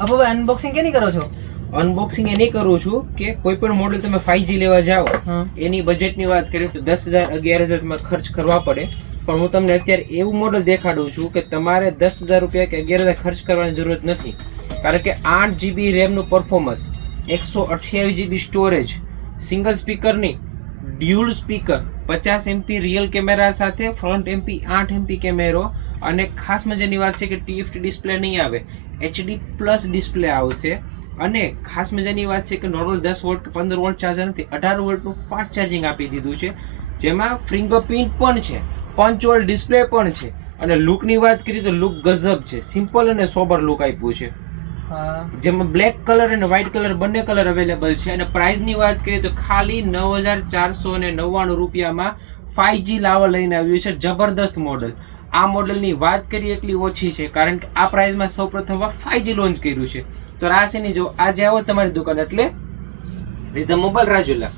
अब હવે અનબોક્સિંગ કે નહીં કરો છો? અનબોક્સિંગ એ નહીં કરું છું કે કોઈ પણ મોડેલ તમે 5G લેવા જાઓ હા. એની બજેટની વાત કરીએ તો 10,000 11,000 તમારે ખર્ચ કરવા પડે, પણ હું તમને અત્યારે એવું મોડેલ દેખાડું છું કે તમારે 10,000 રૂપિયા કે 11,000 ખર્ચ કરવાની જરૂરત નથી, કારણ કે 8GB રેમનું પરફોર્મન્સ, 128GB સ્ટોરેજ, સિંગલ સ્પીકરની dual speaker, 50MP rear camera સાથે ફ્રન્ટ MP 8MP કેમેરો, અને ખાસ મજાની વાત છે કે TFT ડિસ્પ્લે નહીં આવે, HD પ્લસ ડિસ્પ્લે આવશે, અને ખાસ મજાની વાત છે કે નોર્મલ 10 વોલ્ટ કે 15 વોલ્ટ ચાર્જર નથી, 18 વોલ્ટનું ફાસ્ટ ચાર્જિંગ આપી દીધું છે, જેમાં ફિંગરપ્રિન્ટ પણ છે, પંચ હોલ ડિસ્પ્લે પણ છે, અને લુકની વાત કરીએ તો લુક ગજબ છે, સિમ્પલ અને સોબર લુક આપ્યું છે, જેમાં બ્લેક કલર અને વ્હાઇટ કલર બંને કલર અવેલેબલ છે. અને પ્રાઇસની વાત કરીએ તો ખાલી 9,499 રૂપિયામાં 5G લાવા લઈને આવ્યું છે. જબરદસ્ત મોડલ. આ મોડલની વાત કરીએ એટલી ઓછી છે, કારણ કે આ પ્રાઇસમાં સૌપ્રથમ 5G લોન્ચ કર્યું છે. તો રાશિની જો આજે આવો તમારી દુકાન એટલે રીધમ મોબાઈલ રાજુલા.